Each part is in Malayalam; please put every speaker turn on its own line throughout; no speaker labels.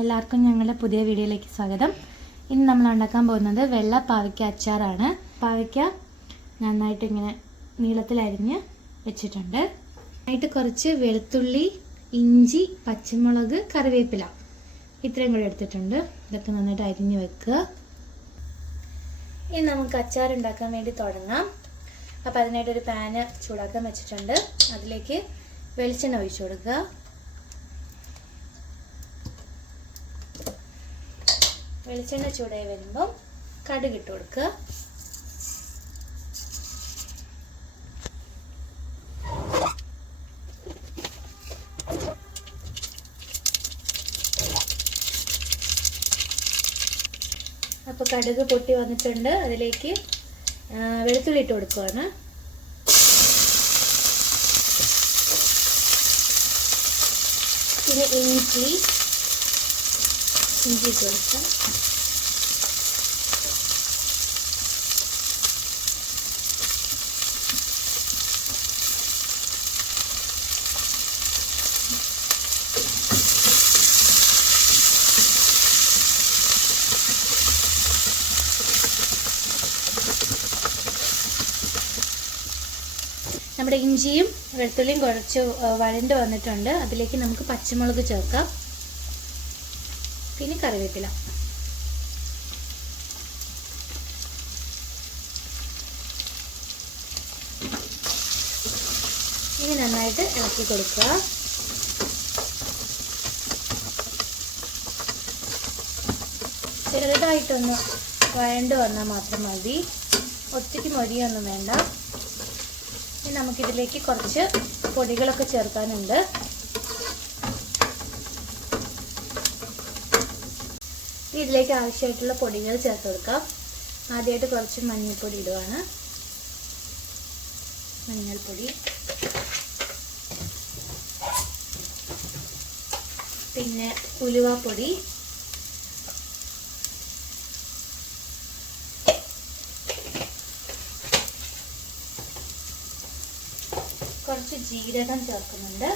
എല്ലാവർക്കും ഞങ്ങളുടെ പുതിയ വീഡിയോയിലേക്ക് സ്വാഗതം. ഇന്ന് നമ്മൾ ഉണ്ടാക്കാൻ പോകുന്നത് വെള്ള പാവയ്ക്ക അച്ചാറാണ്. പാവയ്ക്ക നന്നായിട്ട് ഇങ്ങനെ നീളത്തിലരിഞ്ഞ് വെച്ചിട്ടുണ്ട്. ആയിട്ട് കുറച്ച് വെളുത്തുള്ളി ഇഞ്ചി പച്ചമുളക് കറിവേപ്പില ഇത്രയും കൂടി എടുത്തിട്ടുണ്ട്. ഇതൊക്കെ നന്നായിട്ട് അരിഞ്ഞ് വെക്കുക. ഇനി നമുക്ക് അച്ചാർ ഉണ്ടാക്കാൻ വേണ്ടി തുടങ്ങാം. അപ്പോൾ അതിനായിട്ടൊരു പാന് ചൂടാക്കാൻ വെച്ചിട്ടുണ്ട്. അതിലേക്ക് വെളിച്ചെണ്ണ ഒഴിച്ചു കൊടുക്കുക. വെളിച്ചെണ്ണ ചൂടായി വരുമ്പം കടുക് ഇട്ട് കൊടുക്കുക. അപ്പോൾ കടുക് പൊട്ടി വന്നിട്ടുണ്ട്. അതിലേക്ക് വെളുത്തുള്ളി ഇട്ട് കൊടുക്കുവാണ്. ഇഞ്ചി ഇഞ്ചി ഇട്ട് നമ്മുടെ ഇഞ്ചിയും വെളുത്തുള്ളിയും കുറച്ച് വഴണ്ട് വന്നിട്ടുണ്ട്. അതിലേക്ക് നമുക്ക് പച്ചമുളക് ചേർക്കാം. പിന്നെ കറിവേപ്പില. ഇനി നന്നായിട്ട് ഇളക്കി കൊടുക്കുക. ചെറുതായിട്ടൊന്ന് വഴണ്ട് വന്നാൽ മാത്രം മതി. ഒത്തിരി മൊരിയൊന്നും വേണ്ട. ഇനി നമുക്കിതിലേക്ക് കുറച്ച് പൊടികളൊക്കെ ചേർക്കാനുണ്ട്. ഇതിലേക്ക് ആവശ്യമായിട്ടുള്ള പൊടികൾ ചേർത്ത് കൊടുക്കാം. ആദ്യമായിട്ട് കുറച്ച് മഞ്ഞൾപ്പൊടി ഇടുവാണ്. മഞ്ഞൾപ്പൊടി. പിന്നെ ഉലുവാപ്പൊടി. കുറച്ച് ജീരകം ചേർക്കുന്നുണ്ട്.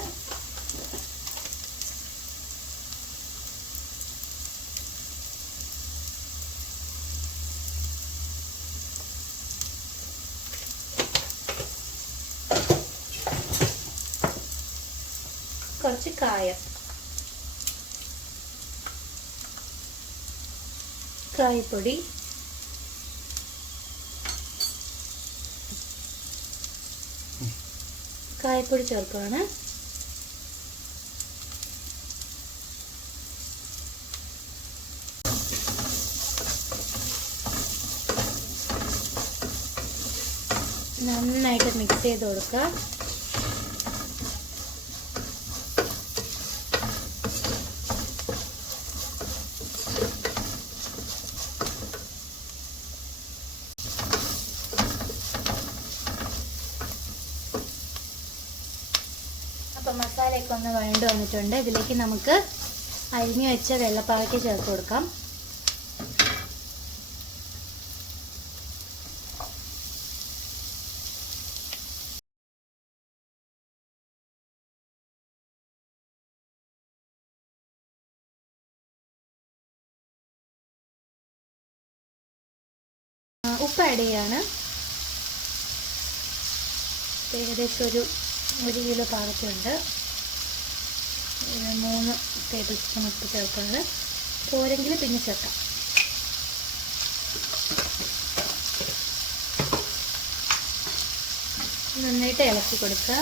കുറച്ച് കായം. കായപ്പൊടി. കായപ്പൊടി ചേർക്കുകയാണ് നന്നായിട്ട് മിക്സ് ചെയ്ത് കൊടുക്കുക. അപ്പം മസാലയൊക്കെ ഒന്ന് വഴണ്ട് വന്നിട്ടുണ്ട്. ഇതിലേക്ക് നമുക്ക് അരിഞ്ഞു വെച്ച വെള്ളപ്പാവയ്ക്ക് ചേർത്ത് കൊടുക്കാം. ഉപ്പ് ആഡ് ചെയ്യാണ്. ഏകദേശം ഒരു ഒരു കിലോ പാകത്തുണ്ട് മൂന്ന് ടേബിൾ സ്പൂൺ ഉപ്പ് ചേർക്കുന്നത് പോരെങ്കിൽ പിന്നെ ചേർക്കാം. നന്നായിട്ട് ഇളക്കി കൊടുക്കുക.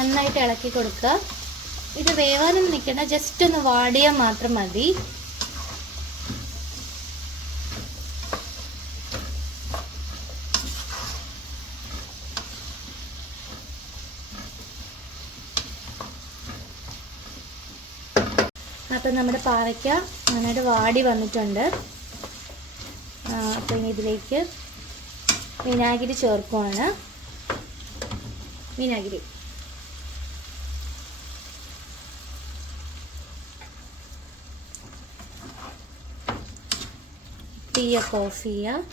നന്നായിട്ട് ഇളക്കി കൊടുക്കുക. ഇത് വേവാനൊന്നും നിൽക്കേണ്ട ജസ്റ്റ് ഒന്ന് വാടിയാൽ മാത്രം മതി. അപ്പം നമ്മുടെ പാവയ്ക്ക നന്നായിട്ട് വാടി വന്നിട്ടുണ്ട്. അപ്പം ഇനി ഇതിലേക്ക് വിനാഗിരി ചേർക്കുവാണ്. വിനാഗിരി. തീയൊക്കെ ഓഫ് ചെയ്യുക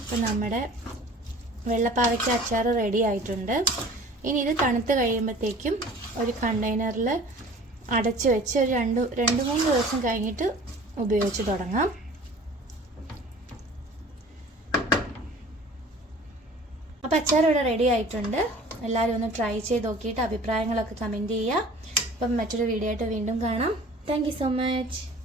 അപ്പം നമ്മുടെ വെള്ളപ്പാവയ്ക്ക അച്ചാർ റെഡി ആയിട്ടുണ്ട്. ഇനി ഇത് തണുത്ത് കഴിയുമ്പോഴത്തേക്കും ഒരു കണ്ടെയ്നറിൽ അടച്ച് വെച്ച് ഒരു രണ്ട് രണ്ട് മൂന്ന് ദിവസം കഴിഞ്ഞിട്ട് ഉപയോഗിച്ച് തുടങ്ങാം. അപ്പോൾ അച്ചാർ ഇവിടെ റെഡി ആയിട്ടുണ്ട്. എല്ലാവരും ഒന്ന് ട്രൈ ചെയ്ത് നോക്കിയിട്ട് അഭിപ്രായങ്ങളൊക്കെ കമന്റ് ചെയ്യുക. അപ്പം മറ്റൊരു വീഡിയോ ആയിട്ട് വീണ്ടും കാണാം. Thank you so much.